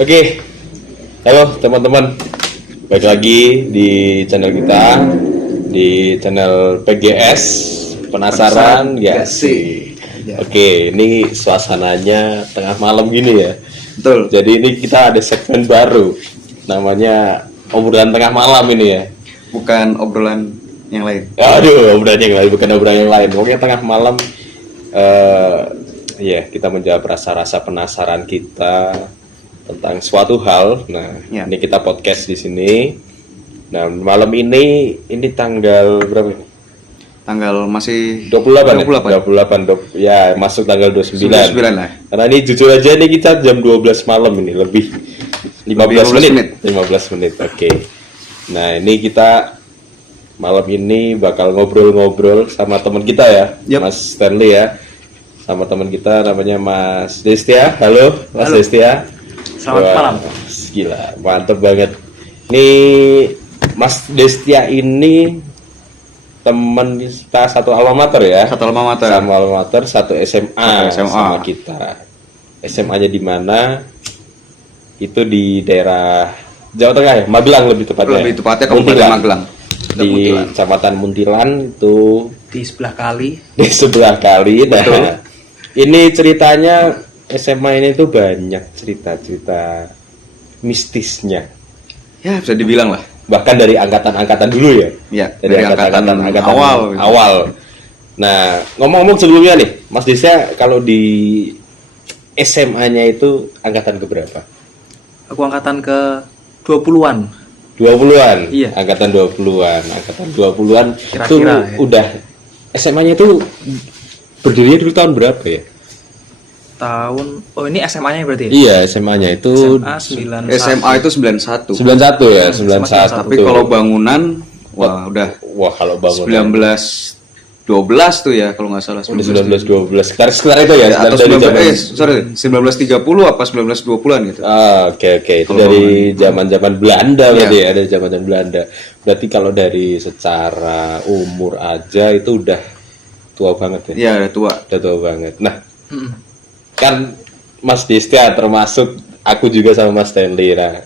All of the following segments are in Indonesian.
Oke, halo teman-teman, balik lagi di channel kita, di channel PGS. Penasaran gak sih? Ya. Oke, ini suasananya tengah malam gini ya. Betul. Jadi ini kita ada segmen baru, namanya obrolan tengah malam ini ya. Bukan obrolan yang lain. Aduh, obrolan yang lain, bukan obrolan yang lain. Pokoknya tengah malam, ya kita menjawab rasa-rasa penasaran kita tentang suatu hal. Nah, Ya. ini kita podcast di sini. Nah, malam ini tanggal berapa ini? Tanggal masih 28 28. ya? 28 ya, masuk tanggal 29. 29 lah. Karena ini jujur aja nih kita jam 12 malam ini, lebih 15 menit. 15 menit. Oke. Nah, ini kita malam ini bakal ngobrol-ngobrol sama teman kita ya, Yap. Mas Stanley ya. Sama teman kita namanya Mas Destia. Halo, Mas Halo. Destia. Selamat malam. Gila, mantep banget. Ini Mas Destia ini teman kita satu alma mater ya. Satu alma mater. Sama alma mater, satu SMA, Satu SMA. sama kita. SMA-nya di mana? Itu di daerah Jawa Tengah ya, Magelang lebih tepatnya. Lebih tepatnya Kabupaten Muntilan. Magelang. Di Muntilan. Kecamatan Muntilan itu di sebelah kali. di sebelah kali. Nah, Betul. ini ceritanya SMA ini tuh banyak cerita-cerita mistisnya. Ya, bisa dibilang lah. Bahkan dari angkatan-angkatan dulu ya. Ya, Dari dari angkatan awal. awal. Nah, ngomong-ngomong sebelumnya nih, Mas Desya kalau di SMA-nya itu angkatan keberapa? Aku angkatan ke 20-an. 20-an. Iya. Angkatan 20-an. Angkatan 20-an itu Kira-kira, ya. udah SMA-nya itu berdirinya dulu tahun berapa ya? Oh ini SMA-nya berarti ya? Iya, SMA-nya itu SMA 91. SMA itu 91. 91 ya, SMA 91. Tapi kalau bangunan udah wah kalau bangun 1912 tuh ya kalau nggak salah. udah 1912 sekitar itu ya, Ya, atau dari 19, zaman. sorry, 1930 apa 1920-an gitu. Oke itu Kalau dari zaman Belanda berarti Iya. ya, dari zaman Belanda. Berarti kalau dari secara umur aja itu udah tua banget ya. Iya, udah tua. Udah tua banget. Nah, Mm-mm. kan Mas Destia termasuk aku juga sama Mas Stanley. Nah,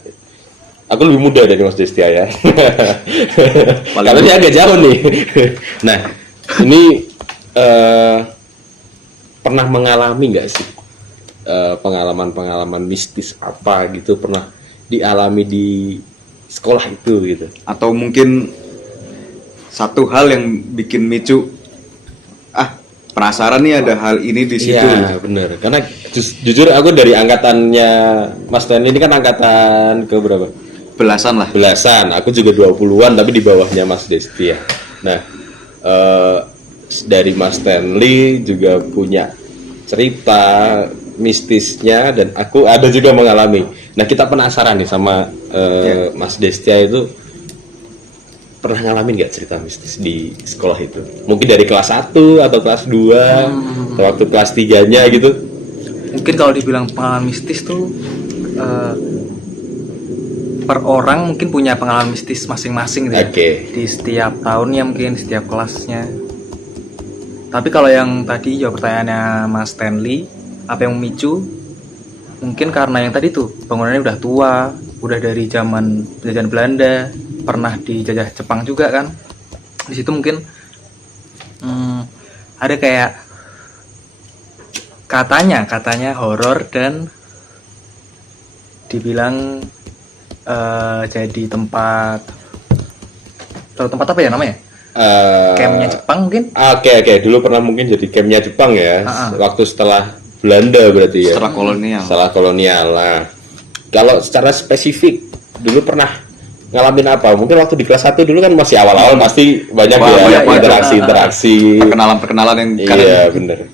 aku lebih muda dari Mas Destia ya. Karena dia agak jauh nih. Nah, ini pernah mengalami nggak sih pengalaman-pengalaman mistis apa gitu pernah dialami di sekolah itu gitu? Atau mungkin satu hal yang bikin micu penasaran nih ada hal ini di situ. Iya bener. Karena jujur aku dari angkatannya Mas Stanley ini kan angkatan ke berapa? Belasan lah. Belasan, aku juga 20-an tapi di bawahnya Mas Destia. Nah, dari Mas Stanley juga punya cerita mistisnya dan aku ada juga mengalami. Nah, kita penasaran nih sama Mas Destia itu pernah ngalamin nggak cerita mistis di sekolah itu? Mungkin dari kelas 1 atau kelas 2 atau waktu kelas 3-nya gitu. Mungkin kalau dibilang pengalaman mistis tuh per orang mungkin punya pengalaman mistis masing-masing deh. Oke. Di setiap tahunnya mungkin, setiap kelasnya. Tapi kalau yang tadi jawab pertanyaannya Mas Stanley, apa yang memicu? Mungkin karena yang tadi tuh bangunannya udah tua, udah dari zaman penjajahan Belanda, pernah dijajah Jepang juga kan. Di situ mungkin ada kayak katanya horor dan dibilang jadi tempat apa ya namanya? Campnya Jepang mungkin? Oke. Dulu pernah mungkin jadi campnya Jepang ya. Ah. Waktu setelah Belanda berarti ya. Setelah kolonial. Setelah kolonial. Nah, kalau secara spesifik dulu pernah ngalamin apa? Mungkin waktu di kelas 1 dulu kan masih awal-awal pasti banyak Wah, ya banyak interaksi. Perkenalan yang Iya, bener.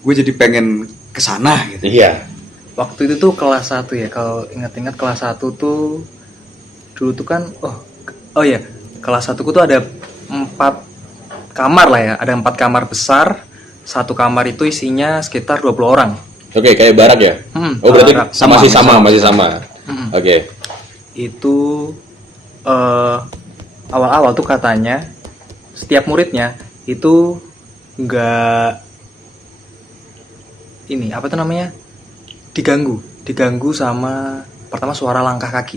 gue jadi pengen kesana gitu. Iya. Waktu itu tuh kelas 1 ya. Kalau ingat-ingat kelas 1 tuh dulu tuh kan oh ya, kelas 1 tuh ada 4 kamar lah ya. Ada 4 kamar besar. Satu kamar itu isinya sekitar 20 orang. Oke, kayak barak ya? Oh, berarti barak. masih sama. Mm-mm. Oke. Itu awal-awal tuh katanya setiap muridnya itu nggak ini apa tuh namanya diganggu sama pertama suara langkah kaki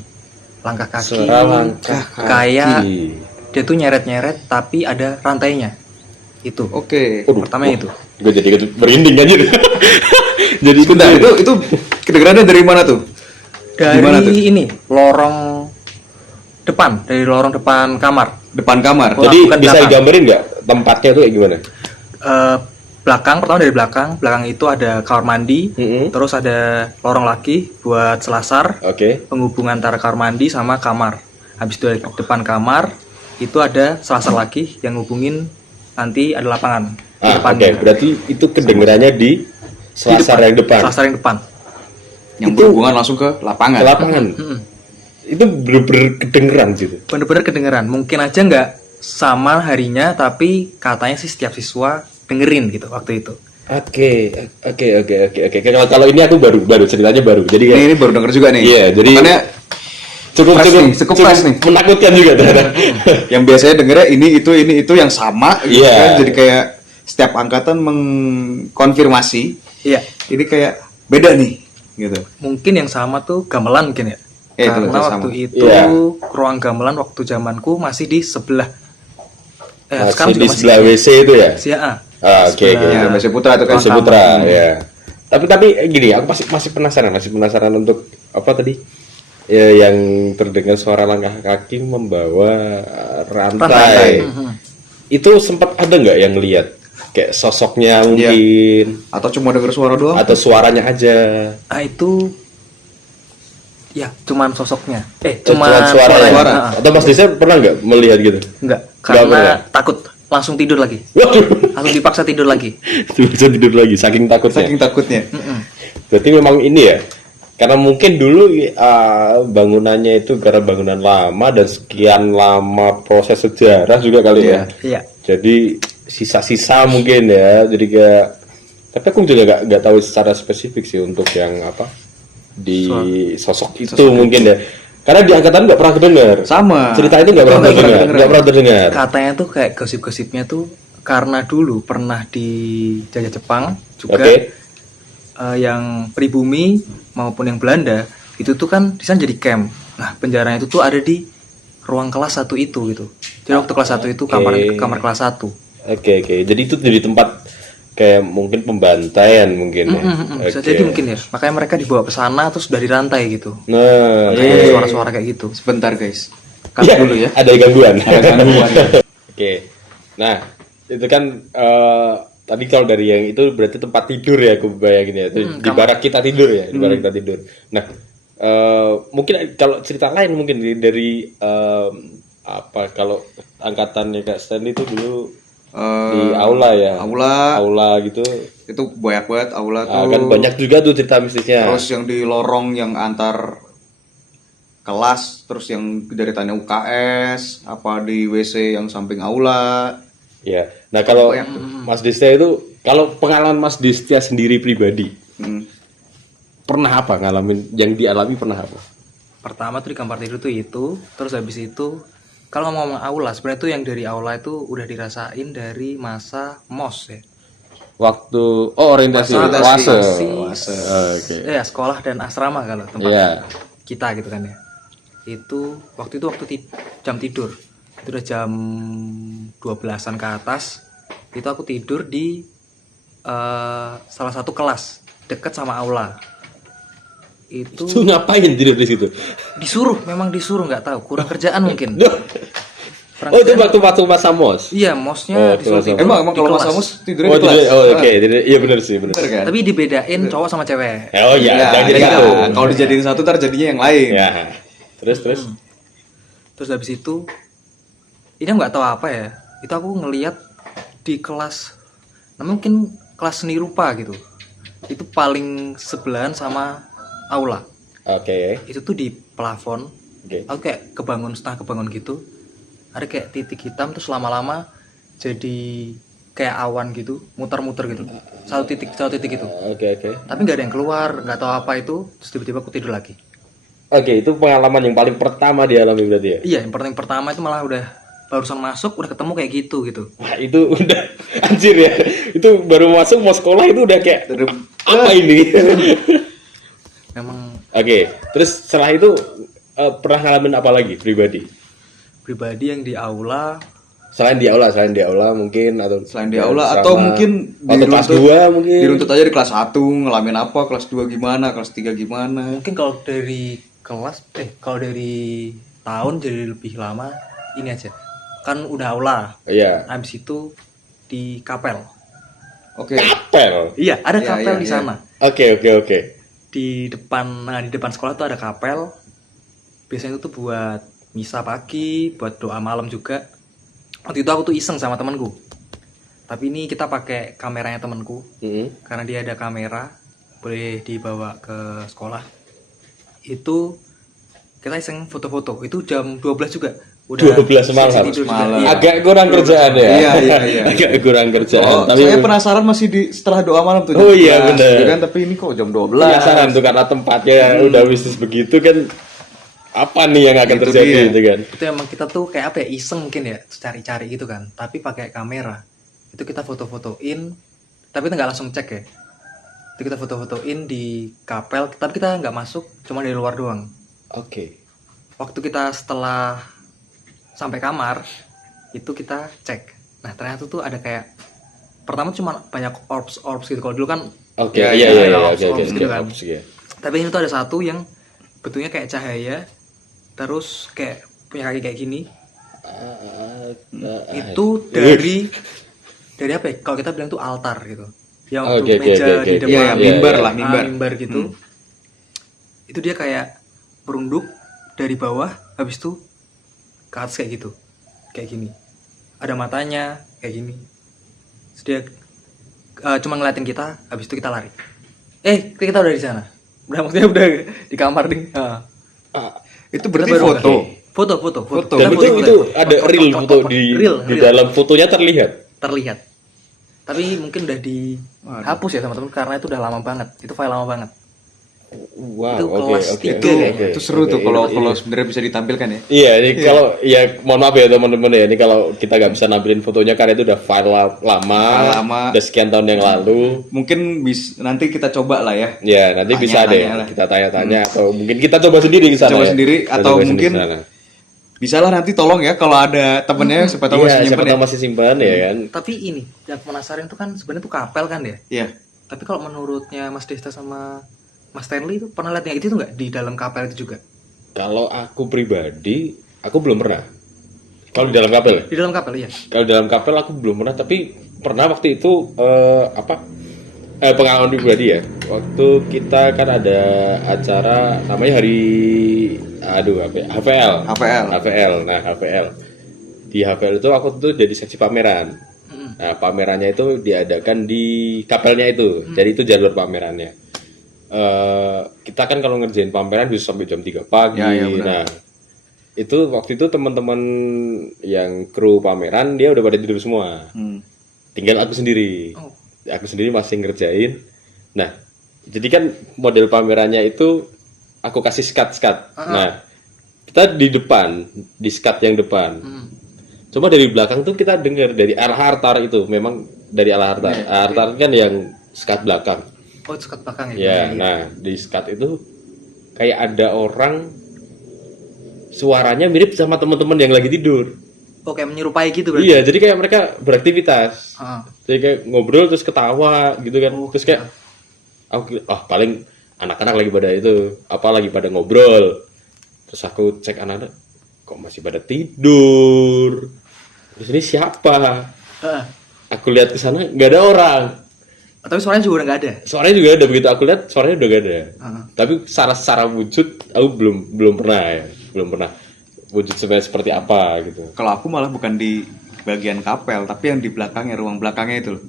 Suara langkah kayak kaki. dia tuh nyeret tapi ada rantainya itu. Oke. Waduh, Pertama itu Gue jadi ikut merinding anjir. Jadi Sebentar, itu kedengerannya dari mana tuh? Gimana tuh? dari ini dari lorong depan kamar. Depan kamar. Oh. Jadi bukan bisa belakang. digambarin nggak tempatnya tuh kayak gimana? Pertama dari belakang itu ada kamar mandi, Mm-mm. terus ada lorong lagi buat selasar, Oke. penghubungan antara kamar mandi sama kamar. Habis itu dari depan kamar itu ada selasar lagi yang hubungin, nanti ada lapangan di Oke. depannya. Berarti itu kedengerannya di selasar yang depan. Selasar yang depan. Yang Itu- berhubungan langsung ke lapangan. Ke lapangan. Mm-mm. Itu bener-bener kedengeran gitu. Bener-bener kedengeran. Mungkin aja nggak sama harinya, tapi katanya sih setiap siswa dengerin gitu waktu itu. Oke. Kalau ini aku baru ceritanya baru. Jadi kayak Ini baru denger juga nih. Iya, jadi- Makanya cukup fresh nih. menakutkan juga ternyata. yang biasanya dengernya ini itu yang sama gitu Iya. kan. Jadi kayak setiap angkatan mengkonfirmasi Iya. ini kayak beda nih gitu. Mungkin yang sama tuh gamelan mungkin ya. Itu Karena sama. waktu itu Iya. ruang gamelan waktu zamanku masih di sebelah. Masih di juga sebelah WC itu ya? Masih, ya. Oke. Ya, BC Putra itu kan. Kasih Putra ya. Tapi gini, aku masih penasaran untuk apa tadi? Ya, yang terdengar suara langkah kaki membawa rantai. Itu sempat ada nggak yang lihat kayak sosoknya mungkin Atau cuma denger suara doang? atau suaranya aja? Ah itu ya cuman sosoknya. Cuman Cuman suaranya. suara. Atau Mas Desa pernah nggak melihat gitu? Enggak, Nggak pernah. karena takut langsung tidur lagi. Waduh, Langsung dipaksa tidur lagi. bisa tidur lagi saking takutnya. Saking takutnya. Berarti memang ini ya, karena mungkin dulu bangunannya itu karena bangunan lama dan sekian lama proses sejarah juga kali ya. Iya. Jadi sisa-sisa mungkin ya. Jadi kayak, tapi aku juga nggak tahu secara spesifik sih untuk yang apa di sosok itu mungkin ya. Karena di angkatan nggak pernah kedengar. Sama. Cerita itu nggak pernah terdengar. Nggak pernah terdengar. Katanya tuh kayak gosip-gosipnya tuh karena dulu pernah dijajah Jepang juga. Oke. Yang pribumi maupun yang Belanda itu tuh kan di sana jadi camp. Nah, penjaranya itu tuh ada di ruang kelas 1 itu gitu. Jadi waktu kelas 1 itu kamar kelas 1. Oke. Jadi itu jadi tempat kayak mungkin pembantaian mungkin ya. Bisa Oke. jadi mungkin ya. Makanya mereka dibawa ke sana terus udah dirantai gitu. Nah, Makanya ada suara-suara kayak gitu. Sebentar guys. Iya, Cut dulu ya. Ada gangguan. Ada gangguan. Oke. Nah, itu kan tadi kalau dari yang itu berarti tempat tidur ya, aku bayangin ya. Itu di barak kita tidur ya, di barak kita tidur. Nah, mungkin kalau cerita lain mungkin dari apa kalau angkatannya Kak Stanley itu dulu di aula ya. Aula gitu. Itu banyak banget aula tuh. Kan banyak juga tuh cerita mistisnya. Terus yang di lorong yang antar kelas, terus yang dari tanya UKS, apa di WC yang samping aula. Ya. Nah, kalau Mas Destia itu, kalau pengalaman Mas Destia sendiri pribadi, pernah apa ngalamin yang dialami pernah apa? Pertama tuh di kamar tidur tuh itu, terus habis itu kalau ngomong aula sebenarnya tuh yang dari aula itu udah dirasain dari masa MOS ya. Waktu orientasi Orientasi. Oke. Ya, sekolah dan asrama kalau tempat Iya. kita gitu kan ya. Itu waktu jam tidur. Itu udah jam 12-an ke atas. Itu aku tidur di salah satu kelas dekat sama aula. Itu Itu ngapain tidur di situ? memang disuruh nggak tahu, kurang kerjaan mungkin. Kurang Oh, itu kerjaan. waktu masa MOS. Iya, mosnya Oh, disuruh kelas tidur Emang di kalau kelas. Mas Amos tidurnya Oh, di kelas. oke. Iya benar sih, benar. Bener kan? Tapi dibedain cowok sama cewek. Oh iya, Ya, jangan jadi iya. satu. Kalau dijadiin satu ntar jadinya yang lain. Ya. Terus. Terus habis itu ini nggak tahu apa ya. Itu aku ngelihat di kelas, mungkin kelas seni rupa gitu. Itu paling sebelahan sama aula. Oke. Itu tuh di plafon. Oke. Aku kayak setengah kebangun gitu. Ada kayak titik hitam terus lama-lama jadi kayak awan gitu, muter-muter gitu. Satu titik itu. Oke. Tapi nggak ada yang keluar, nggak tahu apa itu. Terus tiba-tiba aku tidur lagi. Oke, itu pengalaman yang paling pertama dialami berarti ya? Iya, yang pertama itu malah udah barusan masuk udah ketemu kayak gitu. Wah, itu udah anjir ya. Itu baru masuk mau sekolah itu udah kayak apa ini? memang Oke, terus setelah itu pernah ngalamin apa lagi pribadi? pribadi yang di aula Selain di aula mungkin atau Selain di aula atau mungkin waktu kelas diruntut- 2 mungkin. Diruntut aja di kelas 1 ngalamin apa, kelas 2 gimana, kelas 3 gimana. mungkin kalau dari kelas kalau dari tahun jadi lebih lama ini aja kan udah aula Iya. habis itu di kapel Oke. Kapel. iya ada Iya, kapel iya, di iya. sana Oke. di depan sekolah tuh ada kapel biasanya itu tuh buat misa pagi buat doa malam juga waktu itu aku tuh iseng sama temanku tapi ini kita pakai kameranya temanku Mm-mm. karena dia ada kamera boleh dibawa ke sekolah itu kita iseng foto-foto itu jam 12 juga udah 12 malam. siap tidur juga. Malam. Iya. Agak kurang kerjaan ya. Iya. Agak kurang kerjaan. Oh, tapi saya penasaran masih di setelah doa malam tuh. Oh jam iya, 11, bener. gitu kan, tapi ini kok jam 12. penasaran tuh karena tempatnya udah bisnis begitu kan apa nih yang akan Itu terjadi dia. gitu kan. Itu emang kita tuh kayak apa ya iseng mungkin ya terus cari-cari gitu kan tapi pakai kamera itu kita foto-fotoin tapi kita nggak langsung cek ya itu kita foto-fotoin di kapel tapi kita nggak masuk cuma dari luar doang Oke. waktu kita setelah sampai kamar itu kita cek nah ternyata tuh ada kayak pertama cuma banyak orbs gitu kalau dulu kan Oke, Ya, iya ya, iya orbs, oke gitu kan. oke. Iya. tapi ini tuh ada satu yang bentuknya kayak cahaya terus kayak punya kaki kayak gini itu dari apa ya kalau kita bilang tuh altar gitu yang Oke, untuk oke, meja oke, di oke. depan Iya, ya, mimbar lah, Ah, mimbar. mimbar gitu itu dia kayak merunduk dari bawah habis itu ke atas kayak gitu kayak gini ada matanya kayak gini terus dia cuma ngeliatin kita habis itu kita lari kita udah di sana udah maksudnya udah di kamar nih Itu berarti Kita baru- foto. foto Foto. Dan Kita itu ada real foto di Real. dalam fotonya terlihat. terlihat tapi mungkin udah dihapus ya teman-teman karena itu udah lama banget itu file lama banget Wow, Itu oke kelas oke. tiga Itu kayaknya. itu seru tuh kalau sebenarnya bisa ditampilkan ya. Iya, ini kalau ya mohon maaf ya teman-teman ya, ini kalau kita nggak bisa nampilin fotonya karena itu udah file lama, File lama. udah sekian tahun yang lalu. Mungkin nanti kita coba lah ya. Ya, nanti bisa deh Tanya-tanya lah. kita tanya-tanya atau mungkin kita coba sendiri ke sana. Coba ya. sendiri, Kita atau coba sendiri mungkin ke sana. Bisa lah nanti tolong ya kalau ada temennya siapa tahu Iya, masih siapa nyimpen ya. tahu masih simpan ya kan. tapi ini yang penasaran itu kan sebenarnya tuh kapel kan ya Iya. tapi kalau menurutnya Mas Desta sama Mas Stanley itu pernah lihat yang itu tuh nggak di dalam kapel itu juga Kalau aku pribadi, aku belum pernah. Kalau di dalam kapel, di dalam kapel ya kalau di dalam kapel aku belum pernah, tapi pernah waktu itu pengalaman pribadi ya. Waktu kita kan ada acara namanya HVL. HVL. Nah, HVL. Di HVL itu aku tuh jadi seksi pameran. Mm. Nah, pamerannya itu diadakan di kapelnya itu. Jadi itu jalur pamerannya. Kita kan kalau ngerjain pameran bisa sampai jam 3 pagi. Ya, ya, benar. Nah, itu waktu itu teman-teman yang kru pameran dia udah pada tidur semua. Tinggal aku sendiri. Oh. Aku sendiri masih ngerjain. Nah, jadi kan model pamerannya itu aku kasih skat. Nah, kita di depan, di skat yang depan. Coba dari belakang tuh kita dengar dari arah altar itu, memang dari arah altar. Altar kan yang skat belakang. oh itu sekat belakang Ya, nah di skat itu kayak ada orang suaranya mirip sama teman-teman yang lagi tidur. oh kayak menyerupai gitu berarti Iya, jadi kayak mereka beraktivitas. Ah. Jadi kayak ngobrol terus ketawa gitu kan. Terus kayak aku paling anak-anak lagi pada itu, lagi pada ngobrol. Terus aku cek anak-anak kok masih pada tidur. Terus ini siapa? Ah. Aku lihat ke sana nggak ada orang. tapi suaranya juga udah nggak ada Suaranya juga ada, begitu aku lihat suaranya udah gak ada. Tapi secara wujud aku belum pernah wujud seperti apa gitu. Kalau aku malah bukan di bagian kapel, tapi yang di belakangnya, ruang belakangnya itu loh.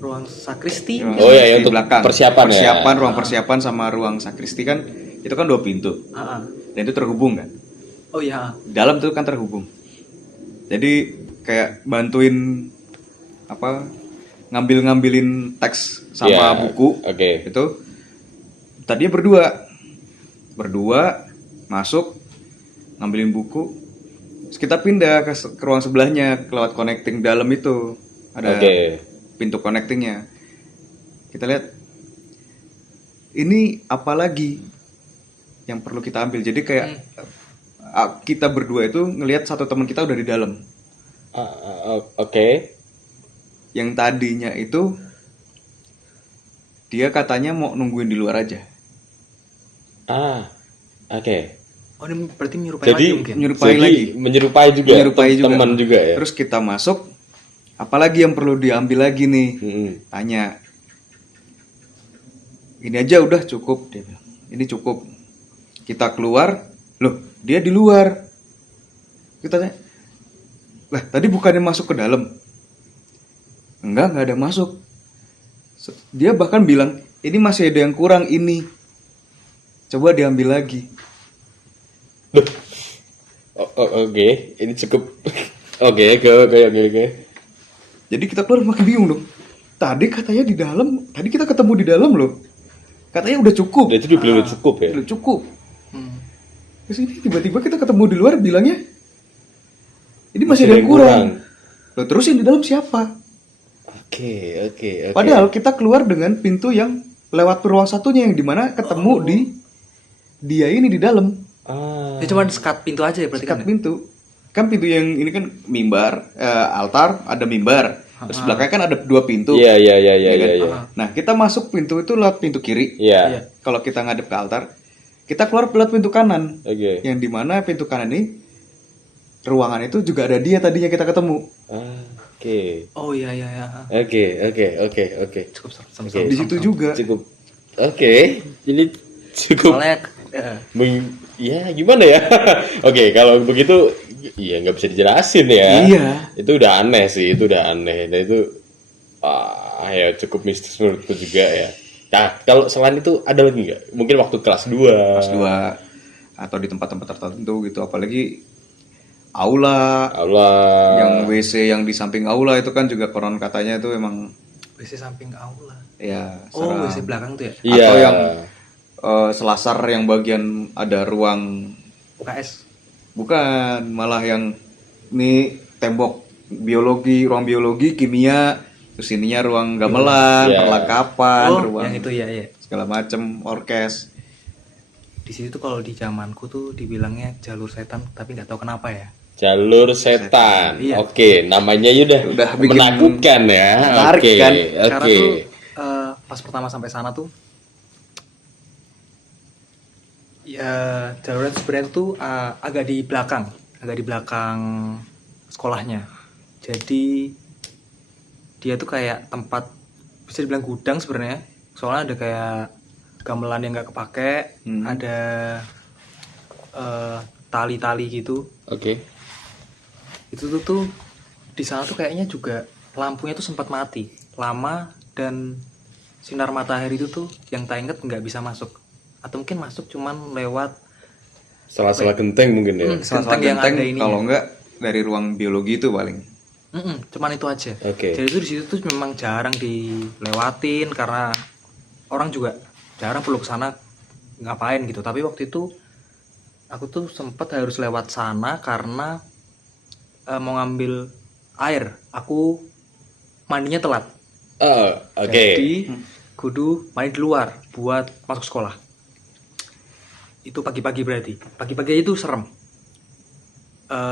ruang sakristi Oh iya, Di untuk belakang. persiapan ya. Ruang persiapan sama ruang sakristi kan itu kan 2 pintu. Dan itu terhubung kan. oh iya Di dalam tuh kan terhubung. Jadi kayak bantuin ngambilin teks sama Ya, buku. Oke. Itu tadinya berdua masuk ngambilin buku. Terus kita pindah ke ruang sebelahnya lewat connecting dalam itu. Ada Oke. pintu connectingnya. Kita lihat ini apalagi yang perlu kita ambil. Jadi kayak kita berdua itu ngelihat satu teman kita udah di dalam. Oke. Yang tadinya itu dia katanya mau nungguin di luar aja. Oke. Oh, ini berarti menyerupai Jadi lagi mungkin. Menyerupai jadi lagi. menyerupai juga. Menyerupai juga. Teman juga ya. Terus kita masuk, apalagi yang perlu diambil lagi nih? Tanya. Ini aja udah cukup, dia bilang. Ini cukup. Kita keluar, loh dia di luar. Kita tanya, lah tadi bukannya masuk ke dalam? Enggak ada masuk. Dia bahkan bilang, ini masih ada yang kurang ini. Coba diambil lagi. Loh. Oke, ini cukup. Oke. Jadi kita keluar makin bingung dong. Tadi katanya di dalam, tadi kita ketemu di dalam loh. Katanya udah cukup. Itu dia bilang udah cukup ya. Udah cukup. Terus ini tiba-tiba kita ketemu di luar bilangnya, ini masih ada yang kurang. Loh, terus yang di dalam siapa? Oke. Padahal kita keluar dengan pintu yang lewat ruang satunya yang dimana ketemu di dia ini di dalam. Dia cuma sekat pintu aja ya berarti Sekat kan. pintu. Kan pintu yang ini kan mimbar, altar, ada mimbar. Terus belakangnya kan ada 2 pintu. Iya. Kan? Nah, kita masuk pintu itu lewat pintu kiri. Iya. Kalau kita ngadep ke altar, kita keluar lewat pintu kanan. Oke. Yang dimana pintu kanan ini ruangan itu juga ada dia tadinya kita ketemu. Oke. Oh iya. Oke. Cukup Oke. Di situ juga. Cukup. Oke. Ini cukup. Soalnya Ya gimana ya? Oke, kalau begitu ya nggak bisa dijelasin ya. Iya. Itu udah aneh sih, itu udah aneh. Dan itu ya cukup mistis menurutku juga ya. Nah, kalau selain itu ada lagi nggak? Mungkin waktu kelas 2. Kelas 2 atau di tempat-tempat tertentu gitu, apalagi aula. Yang WC yang di samping aula itu kan juga konon katanya itu emang WC samping aula. ya Oh, seram. WC belakang tuh ya. Iya. Atau yang selasar yang bagian ada ruang UKS. bukan, malah yang ini tembok biologi, ruang biologi, kimia, terus ininya ruang gamelan, Iya. perlengkapan, ruang Yang itu ya. segala macem, orkes. Di situ tuh kalau di zamanku tuh dibilangnya jalur setan, tapi nggak tahu kenapa ya. Jalur setan. Iya. Oke, namanya udah bikin menakutkan ya. menarik Oke. kan? Karena tuh pas pertama sampai sana tuh ya jalurnya tuh sebenarnya tuh agak di belakang sekolahnya. Jadi dia tuh kayak tempat bisa dibilang gudang sebenarnya. Soalnya ada kayak gamelan yang nggak kepake, ada tali-tali gitu. Oke. Itu tuh di sana tuh kayaknya juga lampunya tuh sempat mati lama, dan sinar matahari itu tuh yang tak inget nggak bisa masuk, atau mungkin masuk cuman lewat Salah-salah genteng mungkin ya. genteng yang ada ini. Kalau enggak dari ruang biologi itu paling. Cuman itu aja. Oke. Jadi itu di situ tuh memang jarang dilewatin karena orang juga jarang perlu kesana ngapain gitu. Tapi waktu itu aku tuh sempat harus lewat sana karena mau ngambil air. Aku mandinya telat. Oke. Jadi kudu main di luar buat masuk sekolah. Itu pagi-pagi berarti. Pagi-pagi itu serem.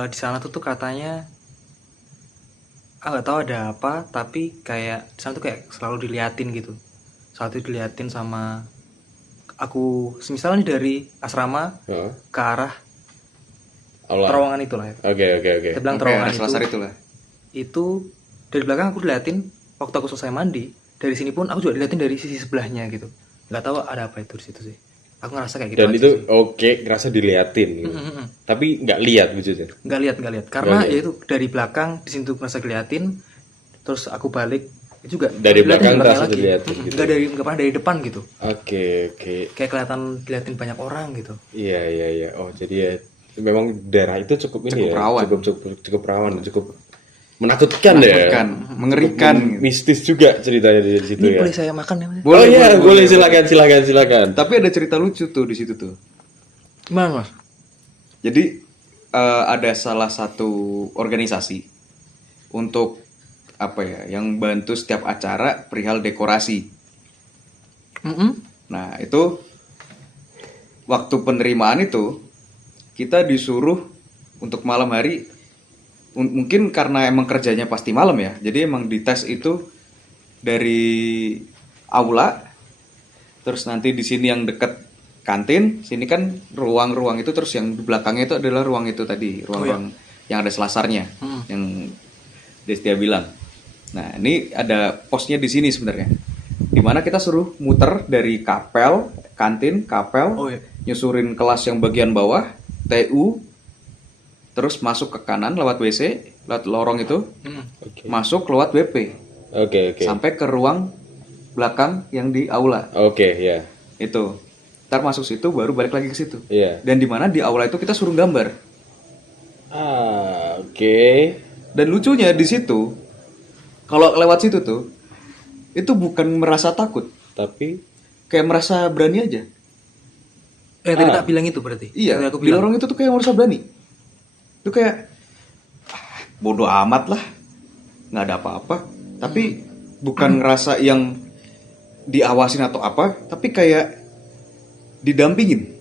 Di sana tuh katanya nggak tahu ada apa, tapi kayak di sana tuh kayak selalu diliatin gitu. Selalu diliatin sama aku. Semisal nih dari asrama ke arah Allah. terowongan itulah ya. Oke. Kita bilang Oke, terowongan ada selasar itulah. itu dari belakang aku diliatin waktu aku selesai mandi. Dari sini pun aku juga diliatin dari sisi sebelahnya gitu. Nggak tahu ada apa itu di situ sih. Aku ngerasa kayak gitu. Dan aja itu sih. oke, ngerasa diliatin gitu. Tapi nggak lihat wujudnya. nggak lihat karena Nggak lihat. ya itu dari belakang di situ ngerasa diliatin, terus aku balik itu juga Dari diliatin belakang belakangnya ngerasa lagi. diliatin gitu. nggak pernah dari depan gitu, Oke. kayak kelihatan diliatin banyak orang gitu. Iya. Oh, jadi ya memang daerah itu cukup ini Cukup ya. rawan. Cukup rawan, cukup menakutkan ya. Menakutkan, mengerikan. Cukup mistis juga ceritanya di situ Ini ya. boleh saya makan ya Mas? Oh iya, boleh silakan. Tapi ada cerita lucu tuh di situ tuh. Gimana Mas? Jadi ada salah satu organisasi untuk apa ya, yang bantu setiap acara perihal dekorasi. Nah, itu waktu penerimaan itu kita disuruh untuk malam hari, mungkin karena emang kerjanya pasti malam ya. Jadi emang dites itu dari aula, terus nanti di sini yang dekat kantin, sini kan ruang-ruang itu, terus yang di belakangnya itu adalah ruang itu tadi, ruang-ruang yang ada selasarnya, yang Destia bilang. Nah, ini ada posnya di sini sebenarnya, dimana kita suruh muter dari kapel, kantin, kapel, nyusurin kelas yang bagian bawah, TU, terus masuk ke kanan lewat WC, lewat lorong itu, masuk lewat WP, sampai ke ruang belakang yang di aula. Itu, ntar masuk situ baru balik lagi ke situ. Dan dimana di aula itu kita suruh gambar. Dan lucunya di situ, kalau lewat situ tuh, itu bukan merasa takut, tapi kayak merasa berani aja. Tadi tak bilang itu berarti? Iya, aku di lorong itu tuh kayak merasa berani. Itu kayak bodoh amat lah, nggak ada apa-apa. Tapi bukan ngerasa yang diawasin atau apa, tapi kayak didampingin.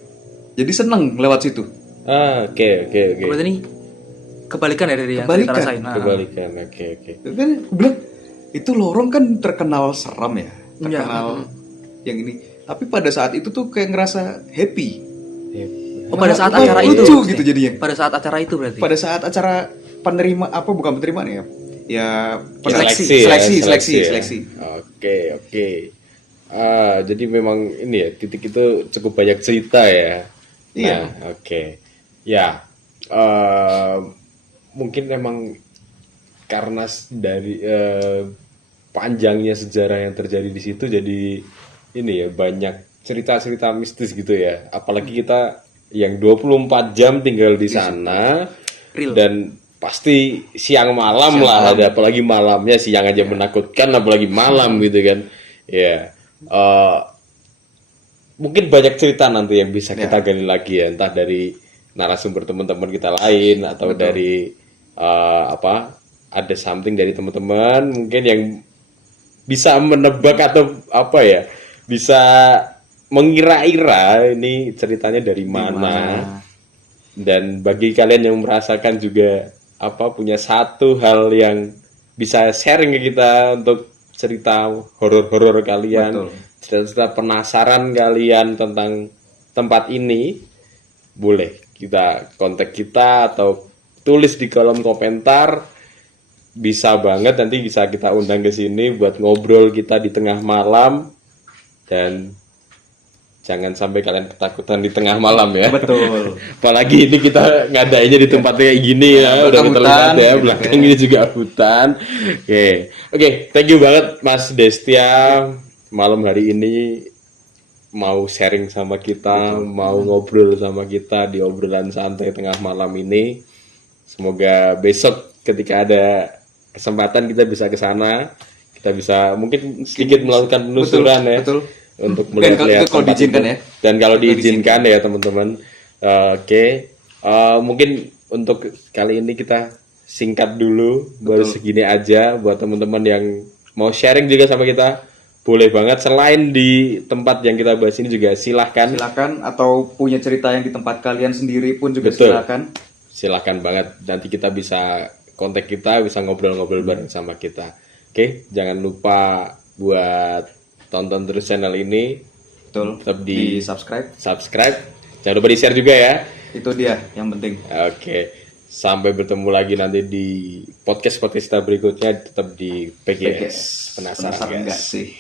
Jadi seneng lewat situ. Berarti ini kebalikan ya dari yang kita rasain. Kebalikan, Kan aku bilang itu lorong kan terkenal seram ya, terkenal yang ini. Tapi pada saat itu tuh kayak ngerasa happy. Pada saat acara itu lucu gitu jadinya. Pada saat acara itu berarti. Pada saat acara penerima bukan penerimaan ya. Ya seleksi. Oke. Jadi memang ini ya, titik itu cukup banyak cerita ya. Iya. Ya. Mungkin memang karena dari panjangnya sejarah yang terjadi di situ, jadi ini ya banyak cerita-cerita mistis gitu ya. Apalagi kita yang 24 jam tinggal di sana. Dan pasti siang malam lah. Ada apalagi malamnya, siang aja menakutkan apalagi malam gitu kan. Ya. Mungkin banyak cerita nanti yang bisa kita gali lagi ya, entah dari narasumber teman-teman kita lain atau dari ada something dari teman-teman mungkin yang bisa menebak atau bisa mengira-ira ini ceritanya dari mana. Dan bagi kalian yang merasakan juga punya satu hal yang bisa sharing ke kita untuk cerita horor-horor kalian, cerita penasaran kalian tentang tempat ini, boleh kita kontak kita atau tulis di kolom komentar. Bisa banget, nanti bisa kita undang ke sini buat ngobrol kita di tengah malam. Dan jangan sampai kalian ketakutan di tengah malam ya. Betul. Apalagi ini kita ngadainnya di tempat kayak gini ya, udah terlihat ya, belakang ini juga hutan. Oke, thank you banget Mas Destia malam hari ini mau sharing sama kita, mau ngobrol sama kita di obrolan santai tengah malam ini. Semoga besok ketika ada kesempatan kita bisa ke sana, kita bisa mungkin sedikit melakukan penelusuran ya. Untuk melihat kalau diizinkan ya. Dan kalau diizinkan ya teman-teman. Mungkin untuk kali ini kita singkat dulu, baru segini aja. Buat teman-teman yang mau sharing juga sama kita, boleh banget. Selain di tempat yang kita bahas ini juga silahkan, atau punya cerita yang di tempat kalian sendiri pun juga silahkan banget. Nanti kita bisa kontak kita, bisa ngobrol-ngobrol bareng sama kita. Jangan lupa buat tonton terus channel ini. Tetap di subscribe. Jangan lupa di share juga ya. Itu dia yang penting. Sampai bertemu lagi nanti di podcast kita berikutnya. Tetap di PGS. Penasaran gak sih?